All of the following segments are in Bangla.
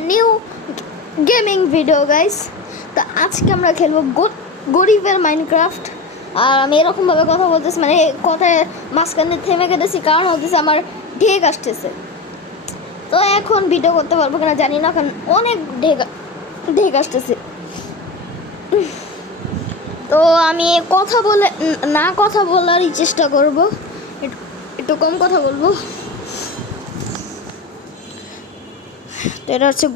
New gaming video guys. তো আজকে আমরা খেলবো গরিবের মাইনক্রাফট। আর আমি এরকমভাবে কথা বলতেছি, মানে কথায় মাঝখানে থেমে গেতেছি, কারণ হতেছে আমার ঢেক আসতেছে। তো এখন ভিডিও করতে পারবো কিনা জানি না, কারণ অনেক ঢেক আসতেছে। তো আমি কথা বলারই চেষ্টা করব, একটু কম কথা বলবো। তো এটা হচ্ছে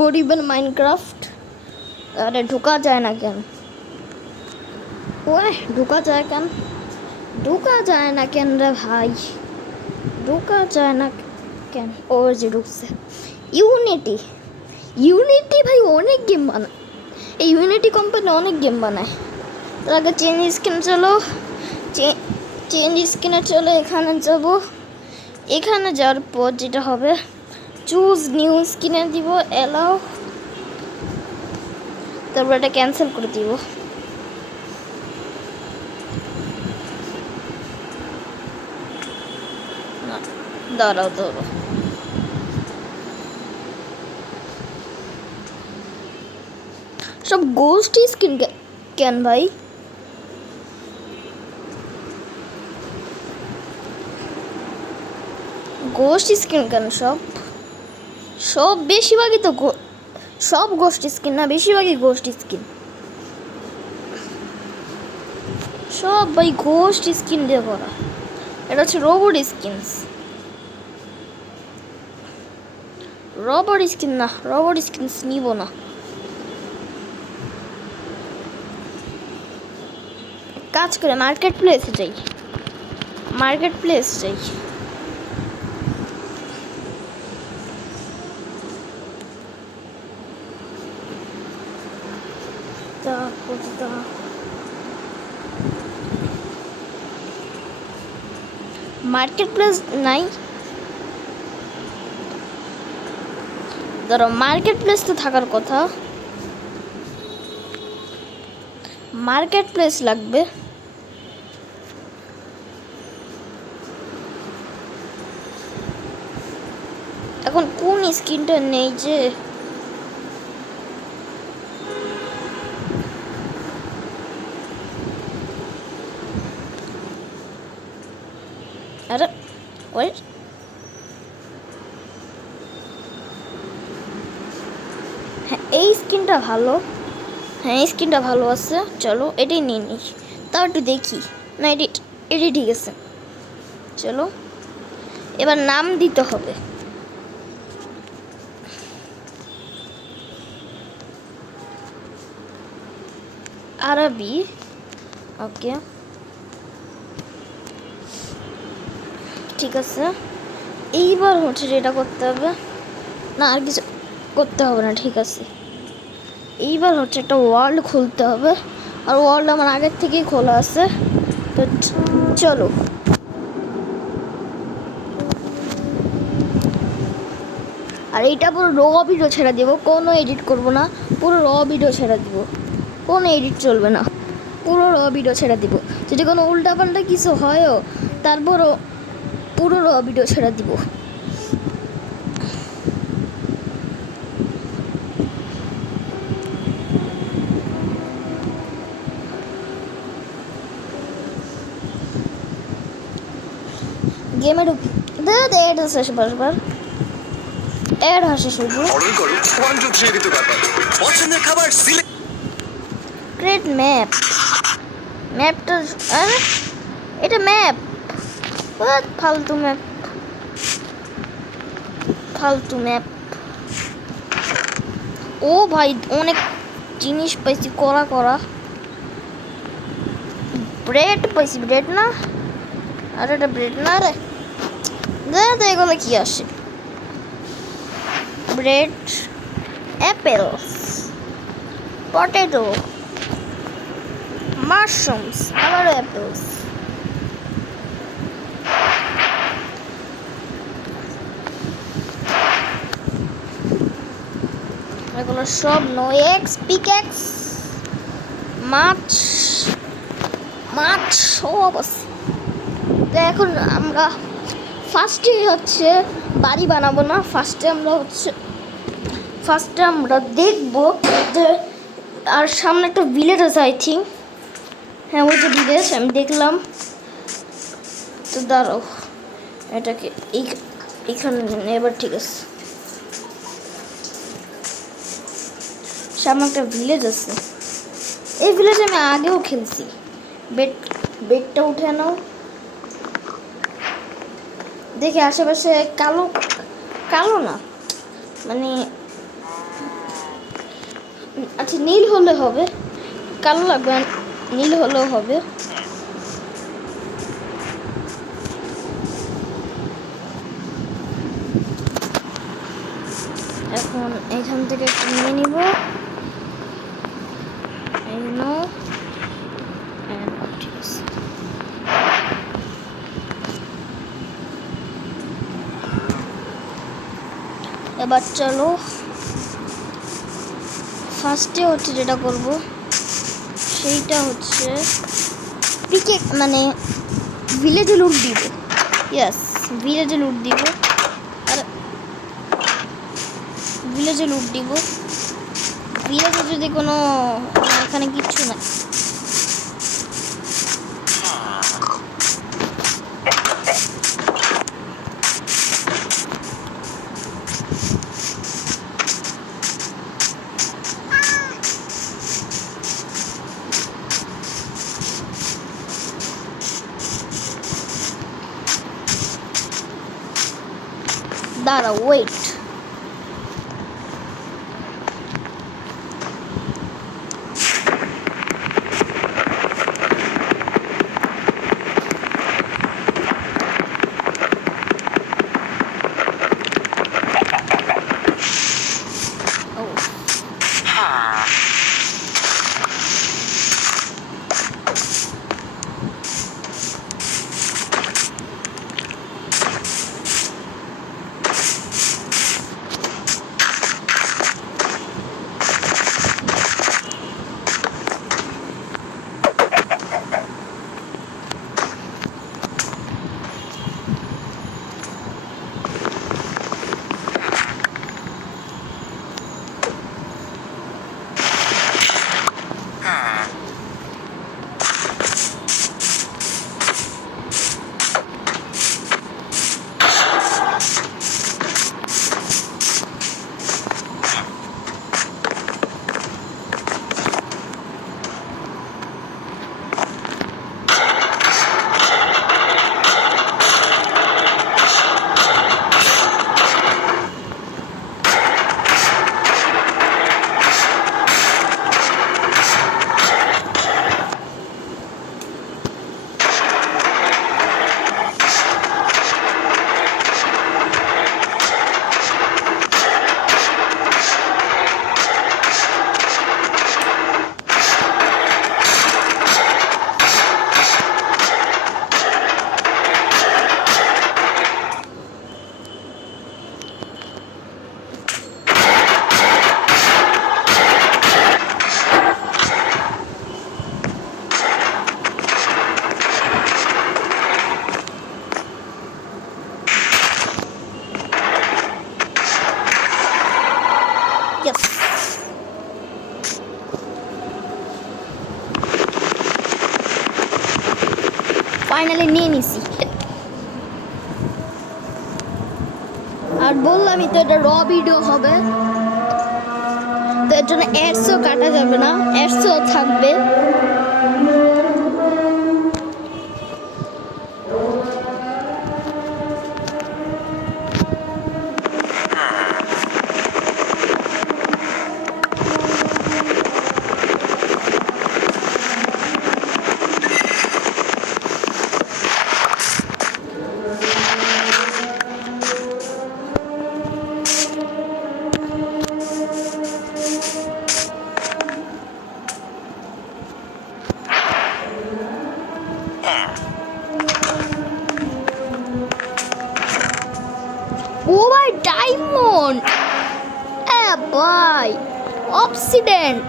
গরিবের মাইনক্রাফট। আরে ঢোকা যায় না কেন? ওরে ঢোকা যায় না কেন রে ভাই? ঢোকা যায় না কেন? ও যে ঢুকছে। ইউনিটি ভাই অনেক গেম বানায়, এই ইউনিটি কোম্পানি অনেক গেম বানায়। তার আগে চেঞ্জ স্ক্রিনে চলো, এখানে যাবো। এখানে যাওয়ার পর যেটা হবে, চুজ নিউ স্ক্রিনে দিব, এলাও, তারপর এটা ক্যান্সেল করে দিব। দাঁড়াও সব গোস্ট স্ক্রিন কেন ভাই? গোস্ট স্ক্রিন কেন? সব বেশিরভাগই তো সব গোস্ট স্ক্রিন না, বেশিরভাগই গোস্ট স্ক্রিন। সব ভাই গোস্ট স্কিন দিয়ে করা। এটা হচ্ছে রোবট স্কিনস নিব না। কাজ করে মার্কেট প্লেসে যাই। মার্কেট প্লেস নাই, ধরো মার্কেট প্লেস তো থাকার কথা। মার্কেট প্লেস লাগবে। এখন কোন স্কিনটা নেই যে? আরে ওয়েট, হ্যাঁ এই স্কিনটা ভালো। হ্যাঁ এই স্কিনটা ভালো আছে, চলো এটাই নিয়ে নিই। তাও একটু দেখি না, এটি ঠিক আছে। চলো এবার নাম দিতে হবে। আরবি, ওকে ঠিক আছে। এইবার হচ্ছে যেটা করতে হবে, না আর কিছু করতে হবে না, ঠিক আছে। এইবার হচ্ছে একটা ওয়ার্ল্ড খুলতে হবে, আর ওয়ার্ল্ড আমার আগের থেকেই খোলা আছে। তো চলো আর এইটা পুরো র ভিডিও ছেড়ে দেবো, কোনো এডিট করব না, পুরো র ভিডিও ছেড়ে দিব, কোনো এডিট চলবে না, পুরো র ভিডিও ছেড়ে দিব। যদি কোনো উল্টাপাল্টা কিছু হয়ও, তারপরও পুরো র ভিডিও ছেড়ে দিব। গেমে ঢুকি, এড শেষ বারবার, এড হাসে শুধু। অর্ডার করো 1 2 3 দিতে ব্যাপার পছন্দের খাবার সিলেক্ট। ক্রিয়েট ম্যাপটা, আরে এটা ম্যাপ, ফালতু ম্যাপ। ও ভাই অনেক জিনিস পাইছি, করা ব্রেড পাইছি, ব্রেড না, আরে এটা ব্রেড না রে, এগুলো কি আসে? ব্রেড, অ্যাপেলস, পটেটো, মাশরুমস, আবার অ্যাপেলস। এগুলো সব নো এক্স, পিক্যাক্স, মাছ সব আছে। তো এখন আমরা ফার্স্টে হচ্ছে বাড়ি বানাবো না, ফার্স্টে আমরা হচ্ছে ফার্স্টে আমরা দেখবো যে আর সামনে একটা ভিলেজ আছে আই থিঙ্ক। হ্যাঁ ওই যে ভিলেজ আমি দেখলাম। তো দাঁড়াও এটাকে এইখানে এবার ঠিক আছে। সামনে একটা ভিলেজ আছে, এই ভিলেজে আমি আগেও খেলছি। বেডটা উঠে নাও, দেখে আশেপাশে কালো কালো না মানে আচ্ছা নীল হলে হবে, কালো লাগবে না, নীল হলেও হবে। এখন এইখান থেকে একটু নিয়ে নিব, এই নাও। ঠিক আছে, এবার চলো ফার্স্টে হচ্ছে যেটা করব সেইটা হচ্ছে পিকে মানে ভিলেজে লুট দিব। ইয়েস ভিলেজে লুট দিব, আর ভিলেজে লুট দিব। ভিলেজে যদি কোনো এখানে কিচ্ছু না, দাঁড়া ওয়েট। ফাইনালি নিয়ে নিছি। আর বললামই তো এটা র ভিডিও হবে, তো এর জন্য অ্যাডসও কাটা যাবে না, অ্যাডসও থাকবে। ও ভাই ডায়মন্ড, ভাই অবসিডেন্ট।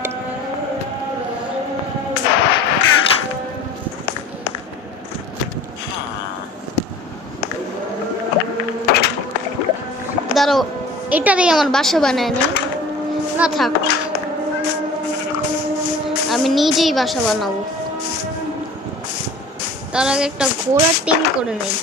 দাঁড়াও এটারই আমার বাসা বানায় নেই। না থাক, আমি নিজেই বাসা বানাবো। তার আগে একটা ঘোড়ার টিম করে নেই।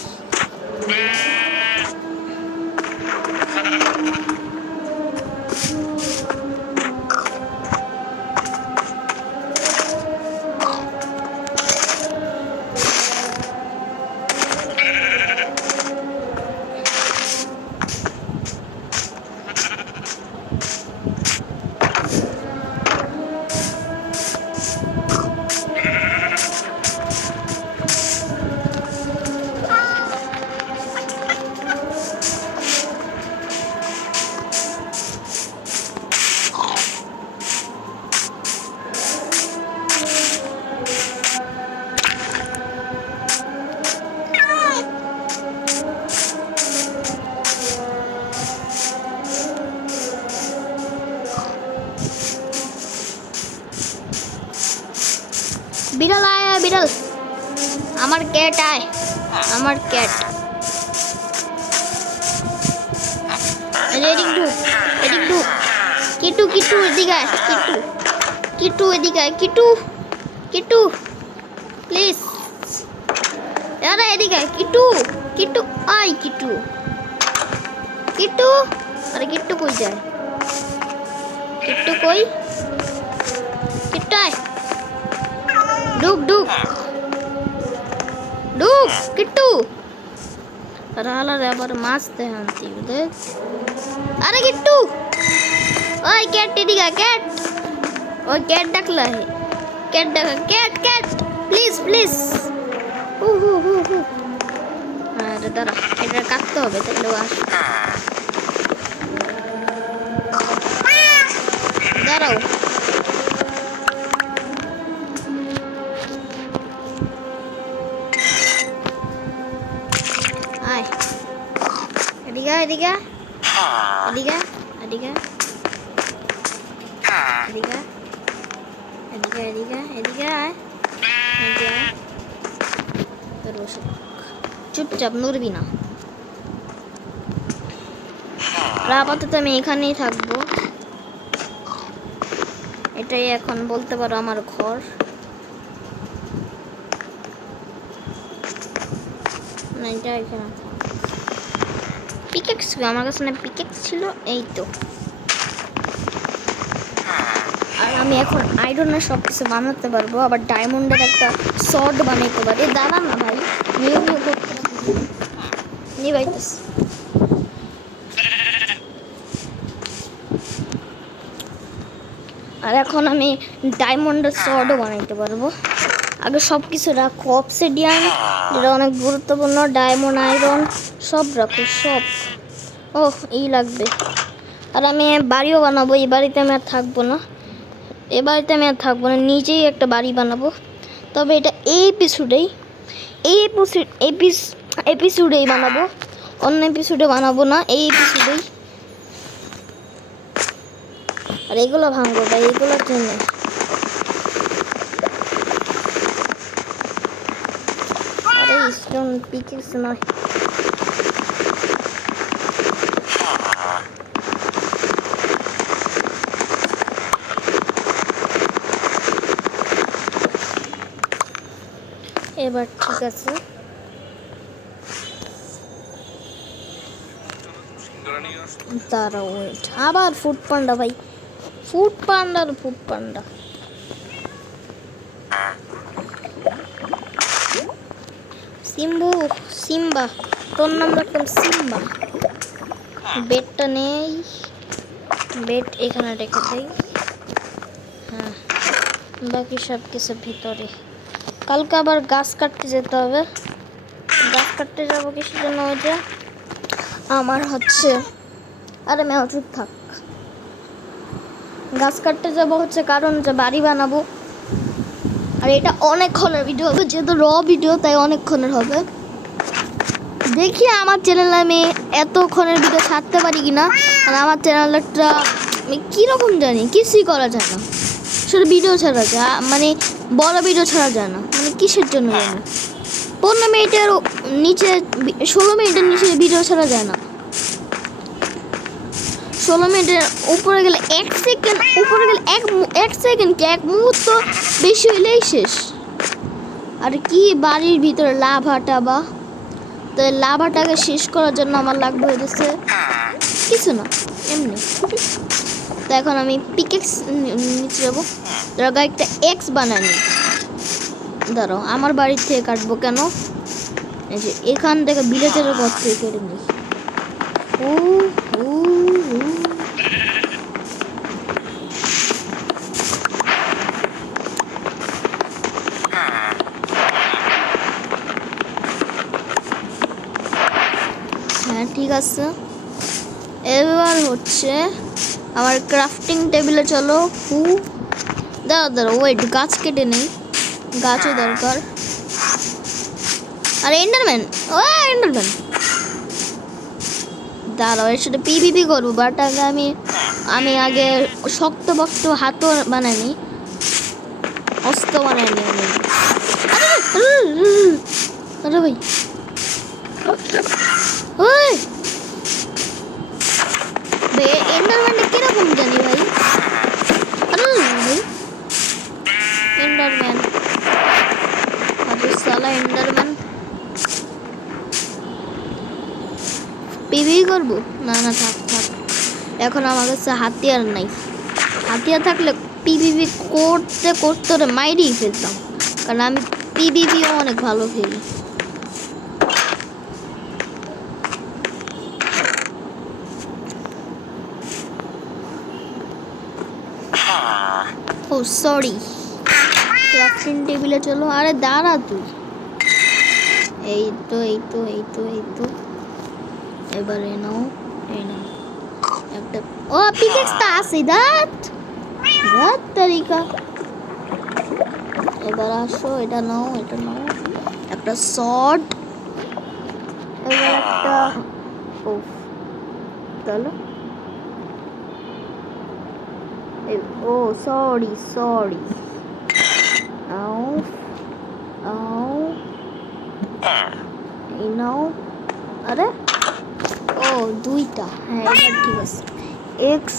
বিড়াল আয়, আয় বিড়াল, আমার ক্যাট আয়, আমার ক্যাট। এদিক ঢুক, এদিক ঢুক। কিটু কিটু এদিকে আয়, কিটু কিটু এদিকে আয়, কিটু কিটু প্লিজ। আরে এদিকে আয় কিটু, কিটু আয়, কিটু কিটু। আরে কিট্টু কই যায়? কিট্টু কই? কিট্টু আয়, ঢুক ঢুক ঢুক কিট্টু। রালারে আবার মাছতে হানতি দেখ। আরে কিট্টু, ওই ক্যাট এদিকে আয়, ক্যাট। ওই ক্যাট ডাকলা হে, ক্যাট ডাকা, ক্যাট ক্যাট প্লিজ প্লিজ। হু হু হু হু। আরে দাঁড়া, এটা কাটতে হবে তাহলে ও আসবে। দাঁড়াও, আয় এদিকে এদিকে এদিকে এদিকে এদিকে এদিকে এদিকে এদিকে আয়, এদিকে আয়। তোর বসে চুপচাপ নড়বি না। আপাতত আমি এখানেই থাকবো। এটাই এখন বলতে পারো আমার ঘর। না এটা এখানে পিকেক্স, আমার কাছে না পিকেক্স ছিল, এই তো। আর আমি এখন আয়রনের সব কিছু বানাতে পারবো, আবার ডায়মন্ডের একটা শর্ট বানাইতে পারি। দাঁড়া না ভাই, নিউ নিউ করতে নিবাইতেস। আর এখন আমি ডায়মন্ডের শর্টও বানাইতে পারবো। আগে সব কিছু রাখো, অবসিডিয়ান যেটা অনেক গুরুত্বপূর্ণ, ডায়মন্ড, আয়রন সব রাখো সব। ওহ এই লাগবে। আর আমি বাড়িও বানাবো। এই বাড়িতে আমি আর থাকবো না, এ বাড়িতে আমি আর থাকবো না, নিজেই একটা বাড়ি বানাবো। তবে এটা এই এপিসোডেই বানাবো, অন্য এপিসোডে বানাবো না, এই এপিসোডেই। আর এগুলো ভাঙবো ভাই, এগুলোর জন্য। আরে স্টোন পিকেক্স নয়। এবার ঠিক আছে। দাঁড়াও ওয়েট, আবার ফুড পান্ডা ভাই, ফুড পান্ডার ফুড পান্ডা। সিম্বু, সিম্বা, তোর নাম রাখলাম সিম্বা। বেডটা নেই, বেড এখানে রেখে দেই। হ্যাঁ বাকি সব কিছু ভিতরে। কালকে আবার গাছ কাটতে যেতে হবে। গাছ কাটতে যাবো কিসের জন্য? ওই যে আমার হচ্ছে, আরে মেয়ে চুপ থাক। গাছ কাটতে যাবো হচ্ছে কারণ যে বাড়ি বানাবো। আর এটা অনেকক্ষণের ভিডিও হবে, যেহেতু র ভিডিও তাই অনেকক্ষণের হবে। দেখি আমার চ্যানেলে আমি এতক্ষণের ভিডিও ছাড়তে পারি কিনা। আর আমার চ্যানেলটা আমি কীরকম জানি, কিছুই করা যায় না, শুধু ভিডিও ছাড়া যায়, মানে বড় ভিডিও ছাড়া যায় না, মানে কিসের জন্য জানি। 15 মিনিটের নিচে, 16 মিনিটের নিচে ভিডিও ছাড়া যায় না। 16 মিনিটের উপরে গেলে 1 সেকেন্ড উপরে গেলে 1 সেকেন্ড কি 1 মুহূর্ত বেশি হইলেই শেষ। আর কি বাড়ির ভিতরে লাভাটা বা তো লাভাটাকে শেষ করার জন্য আমার লাগবে হচ্ছে কিছু না এমনি। তো এখন আমি পিকেক্স নিচে যাবো, ধরো একটা এক্স বানানি। ধরো আমার বাড়ির থেকে কাটবো কেন, এই যে এখান থেকে ভিলেজের ঘর থেকে কেটে নিই। ও ও হ্যাঁ ঠিক আছে। এবার হচ্ছে আমার ক্রাফটিং টেবিলে চলো। দাঁড়া ওয়েট, গাছ কেটে নেই, গাছও দরকার। আরে এন্ডারম্যান, ও এন্ডারম্যান দাঁড়াও, এর সাথে পিভিপি করবো, বাট আগে আমি আগে শক্ত বক্ত হাতও বানাইনি, অস্ত্র বানাইনি আমি। আরে ভাই ওই এন্ডারম্যানটা কিরকম জানি ভাই। আরে ভাই এন্ডারম্যান, আরে সালা এন্ডারম্যান পিভি করবো না না থাক থাক, এখন আমার কাছে হাতিয়ার নাই। হাতিয়ার থাকলে পিভিপি করতে করতে ওরে মাইরেই ফেলতাম, কারণ আমি পিভিপিও অনেক ভালো খেলি। ও সরি, ক্রাফটিং টেবিলে চলো। আরে দাঁড়া তুই, এই তো এই তো এই তো এই তো এবারে নাও, এই নাও একটা। ও পিকেক্সটা আছে, দাঁত তারিকা। এবার আসো, এটা নাও, এটা নাও, একটা শর্ট, এবার একটা ও চলো। ও সরি সরি, আও আও এই নাও। আরে ও দুইটা, হ্যাঁ এবার ঠিক আছে। এক্স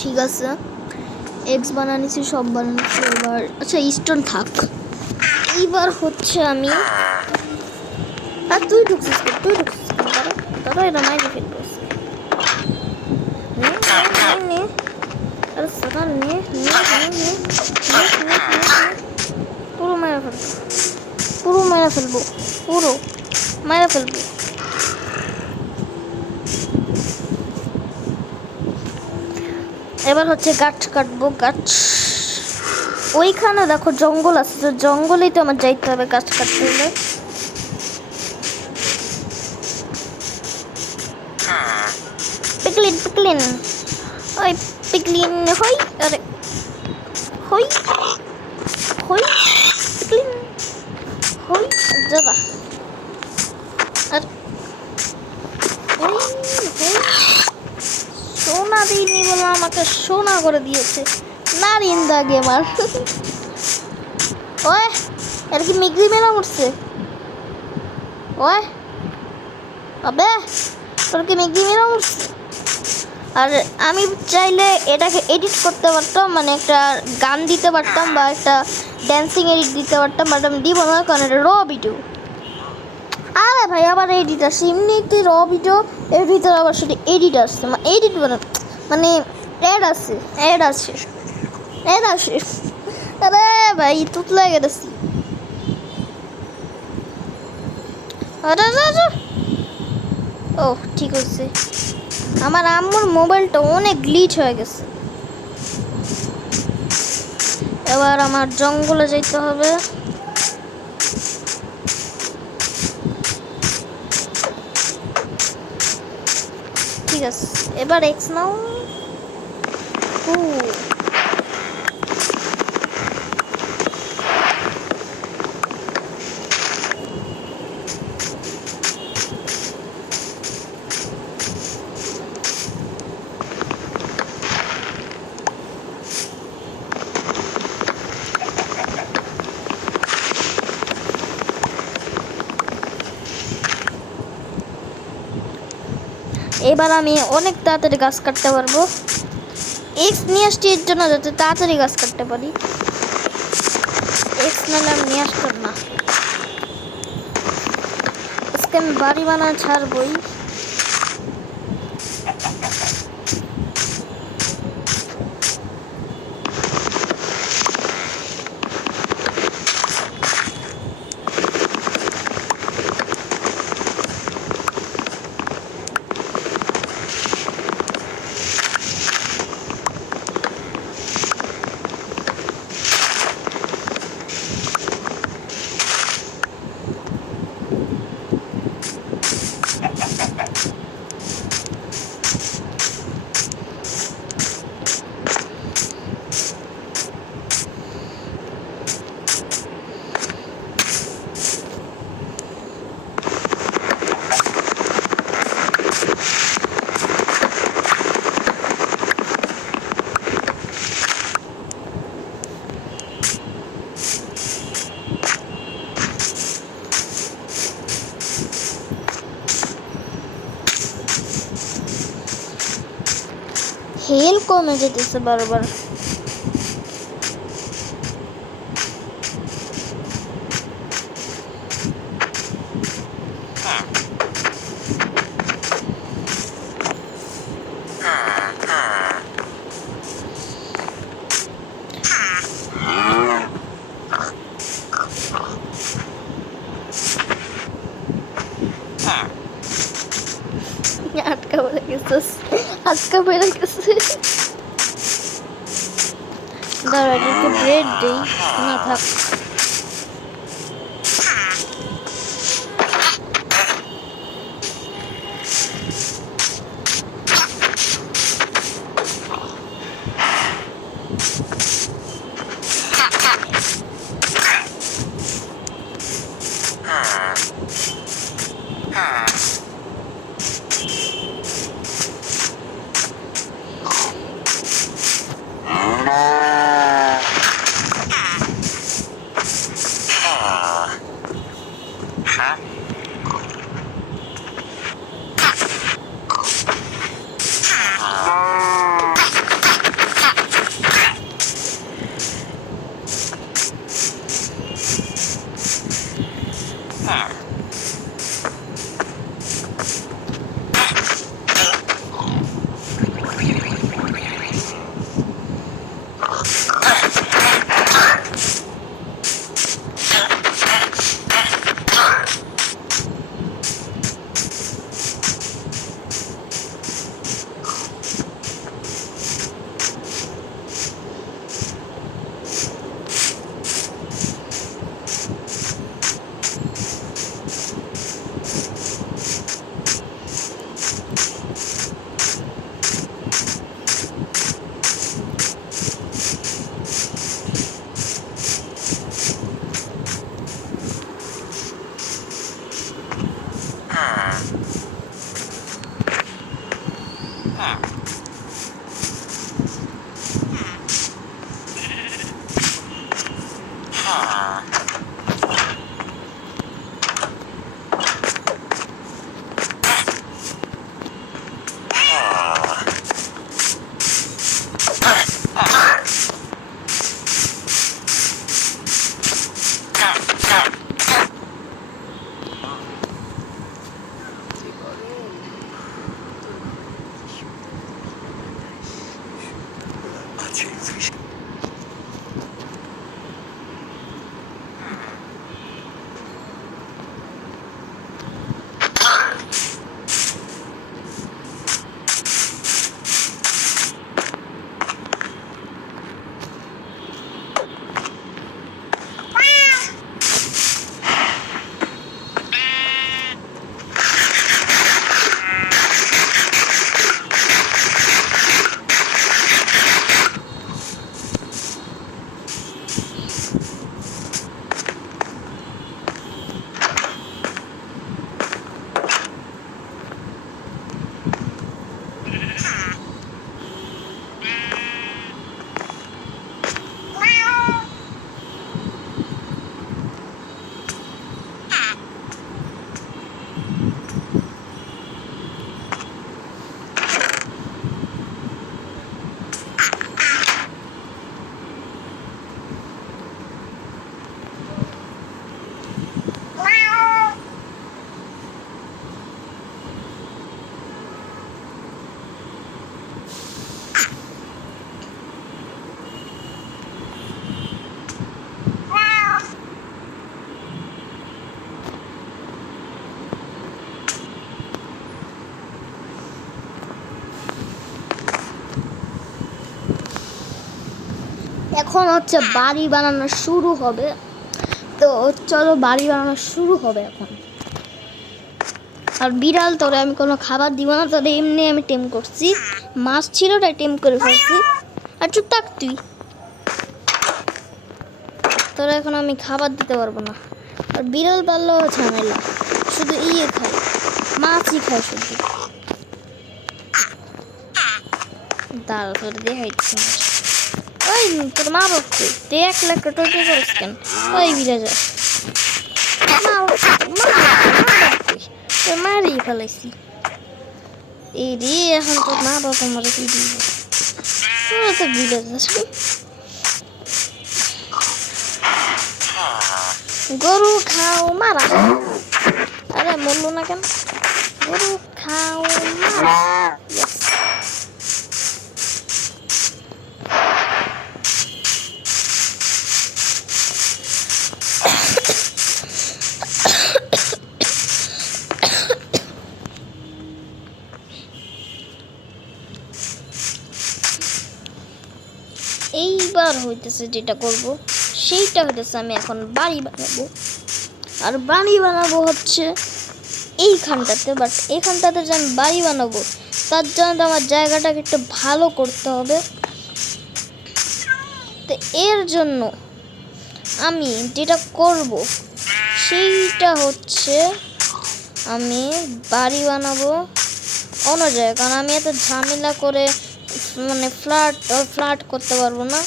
ঠিক আছে, এক্স বানানিছি, সব বানানিছি। এবার আচ্ছা স্টোন থাক। এইবার হচ্ছে আমি, আর তুই ঢুকছিস তুই ঢুকছিস দাদা, এটা মাইরে ফেলবো। আরে সাদা নে পুরো মারা ফেলবো, পুরো মারা ফেলবো, পুরো মারা ফেলবো। এবার হচ্ছে গাছ কাটবো, গাছ ওইখানে দেখো জঙ্গল আছে, তো জঙ্গলেই তো আমার যাইতে হবে গাছ কাটতে হলে। পিকলিন পিকলিন ওই পিকলিন হই, আরে হই হই পিকলিন হই যাবা। আর হই হই সোনা দিইনি বলে আমাকে সোনা করে দিয়েছে নারিন্দা গেমার। ওই আর কি মিগরি মেলা উঠছে, ওই আবে তোর কি মিগরি মেলা উঠছে। আর আমি চাইলে এটাকে এডিট করতে পারতাম, মানে একটা গান দিতে পারতাম বা একটা ড্যান্সিং এডিট দিতে পারতাম, বাট আমি দিব না, কারণ এটা র ভিডিও। আরে ভাই আবার এডিট আসছে, এমনি কি র ভিডিও এর ভিতরে আবার সেটা এডিট আসছে, এডিট মানে অ্যাড আছে অ্যাড আছে অ্যাড আসে। আরে ভাই তুতলা গেছি। আরে ও ঠিক হয়েছে, আমার আম্মুর মোবাইলটা অনেক গ্লিচ হয়ে গেছে। এবার আমার জঙ্গলে যেতে হবে। ঠিক আছে, এবার এক্স নাও। এবার আমি অনেক তাড়াতাড়ি গাছ কাটতে পারবো। এক্স নিয়ে আসছি এর জন্য যাতে তাড়াতাড়ি গাছ কাটতে পারি। এক্স নাহলে আমি নিয়ে আসতাম না। আজকে আমি বাড়ি বানা ছাড়বই। হেল কমে যেতেছে বারবার। আটকা পড়ে গেছিস, আটকা পড়ে গেছে। দাঁড়া একটু ব্রেড দিই। না থাক। এখন হচ্ছে বাড়ি বানানো শুরু হবে। তো চলো বাড়ি বানানো শুরু হবে এখন। আর বিড়াল তোরে আমি কোনো খাবার দিব না, তোরে এমনি আমি টেম করছি। মাছ ছিল তাই টেম করে ফেলছি। আর চুপ থাক তুই, তোরা এখন আমি খাবার দিতে পারবো না। আর বিড়াল পারলেও ঝামেলা, শুধু খায়, মাছই খায় শুধু। দাঁড়া তোরে দেখাইছি। ওই তোর মা বাপকে তুই 1 লাখ টোটো করিস কেন? ওই বিড়া যা তোর মারিয়ে ফেলাইছি। এই রে এখন তোর মা বাবা মরে কি দিব? তোরা তো বিড়া যাস। গরু খাও মারা। আরে মরলো না কেন? গরু খাও মারা। এইবার হইতেছে যেটা করব সেইটা হইতেছে আমি এখন বাড়ি বানাবো। আর বাড়ি বানাবো হচ্ছে এইখানটাতে। বাট এইখানটাতে যে আমি বাড়ি বানাবো তার জন্য আমার জায়গাটাকে একটু ভালো করতে হবে। তো এর জন্য আমি যেটা করব সেইটা হচ্ছে আমি বাড়ি বানাবো অন্য জায়গায়। কারণ আমি এত ঝামেলা করে মানে ফ্ল্যাট করতে পারবো না,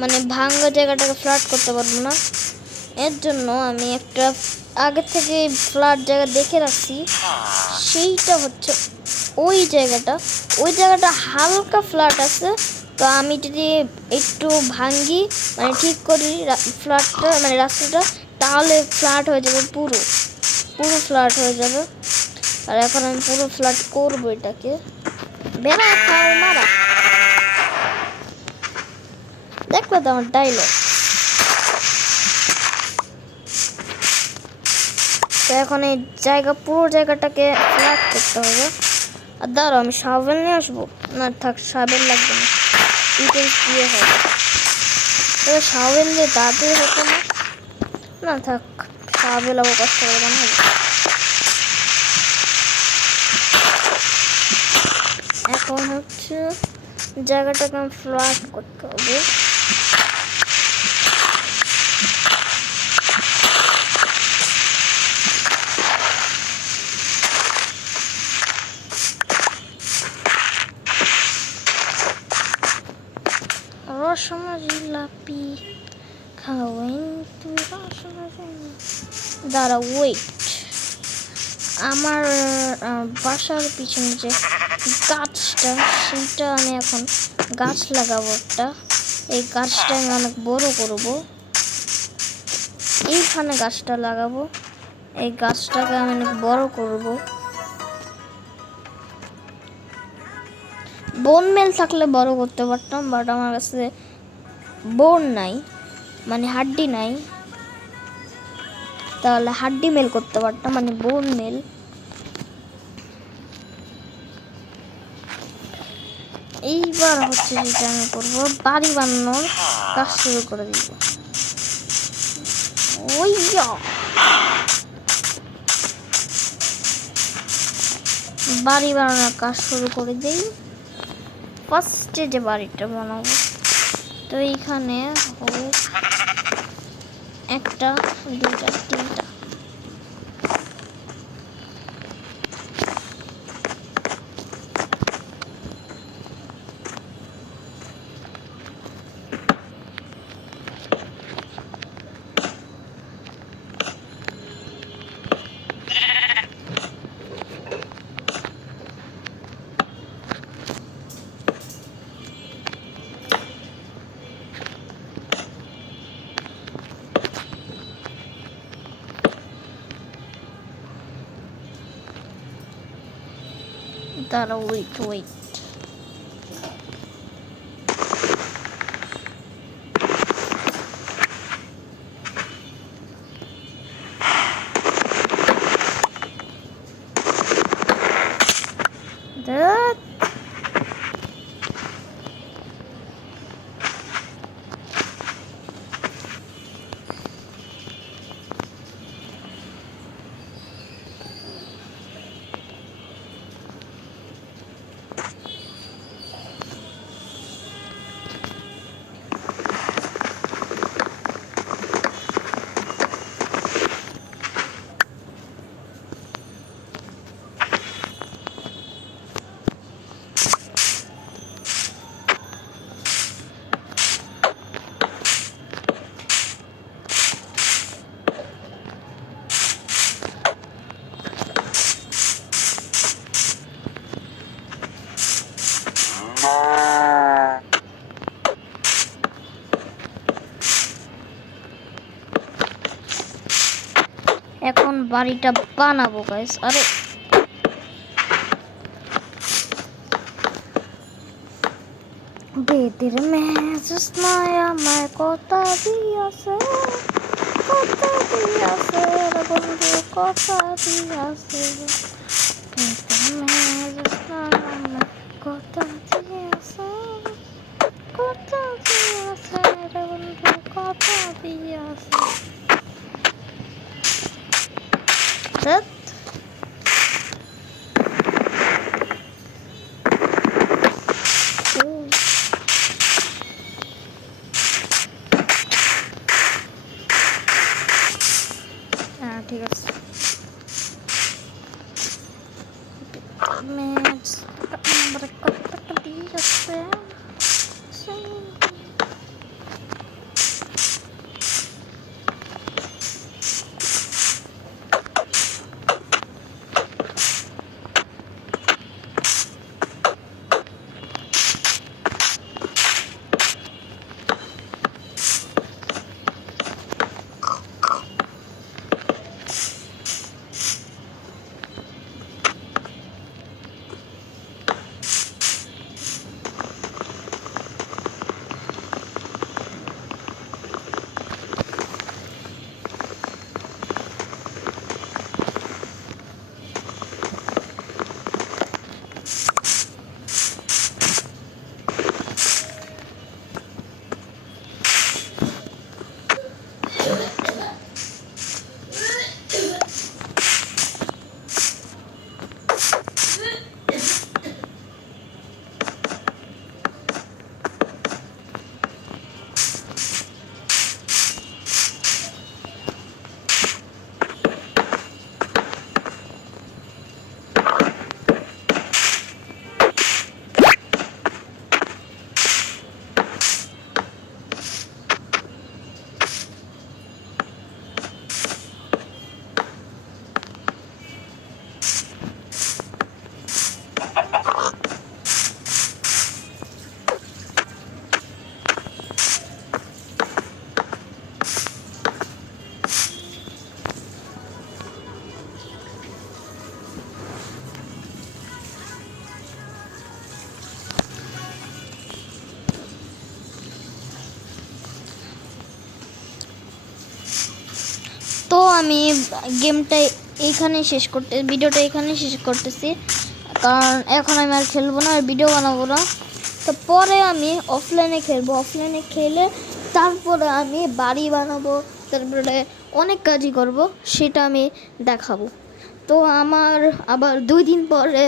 মানে ভাঙ্গা জায়গাটাকে ফ্ল্যাট করতে পারবো না। এর জন্য আমি একটা আগে থেকে ফ্ল্যাট জায়গা দেখে রাখছি, সেইটা হচ্ছে ওই জায়গাটা হালকা ফ্ল্যাট আছে। তো আমি যদি একটু ভাঙ্গি মানে ঠিক করি ফ্ল্যাটটা মানে রাস্তাটা, তাহলে ফ্ল্যাট হয়ে যাবে, পুরো ফ্ল্যাট হয়ে যাবে। আর এখন আমি পুরো ফ্ল্যাট করবো এটাকে। বেড়া খাও মারা, দেখবে তো আমার ডায়লগ। তো এখন এই পুরো জায়গাটাকে ফ্ল্যাট করতে হবে। আর দাঁড়াও আমি শাবেল নিয়ে আসবো। না থাক, শাবেল লাগবে না, ইটেন্স দিয়ে হবে। তবে শাবেল দিয়ে তাড়াতাড়ি হতো না। না থাক, শাবেল আবার কষ্ট করে বানাবো। এখন হচ্ছে জায়গাটাকে আমি ফ্ল্যাট করতে হবে। রসমা জিলাপি খাওয়েন তুই রসমা। দাঁড়া ওয়েট, আমার বাসার পিছনে যে গাছটা সেইটা আমি এখন গাছ লাগাবো একটা। এই গাছটা আমি অনেক বড় করব। এইখানে গাছটা লাগাবো, এই গাছটাকে আমি অনেক বড় করব। বোন মেল থাকলে বড় করতে পারতাম, বাট আমার কাছে বোন নাই, মানে হাড্ডি নাই। তাহলে হাড্ডি মেল করতে পারতাম, মানে বোন মেল। এইবার হচ্ছে যেটা আমি করবো, বাড়ি বানানোর কাজ শুরু করে দিব। ওই বাড়ি বানানোর কাজ শুরু করে দিই। ফার্স্টে যে বাড়িটা বানাবো, তো এইখানে হোক 1টা 2টা 3টা। দাঁড়া ওয়েট বাড়িটা বানাবো গাইস। আরে বেদের মেজাজ নয় আমায় কথা দিয়াছে, কথা দিয়াছে রে বন্ধু, কথা দিয়াছে। বেদের মেজাজ নয় আমায় কথা দিয়াছে, কথা দিয়াছে রে বন্ধু, কথা দিয়াছে। ধ্যাৎ। হ্যাঁ ঠিক আছে। ম্যাচ আমরা কতটা দিয়েছে। তো আমি গেমটা ভিডিওটা এখানে শেষ করতেছি, কারণ এখন আমি আর খেলবো না, আর ভিডিও বানাবো না। তো পরে আমি অফলাইনে খেলবো, অফলাইনে খেলে তারপরে আমি বাড়ি বানাবো, তারপরে অনেক কাজই করব, সেটা আমি দেখাবো। তো আমার আবার 2 দিন পরে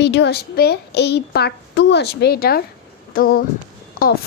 ভিডিও আসবে, এই পার্ট 2 আসবে এটার। তো অফ।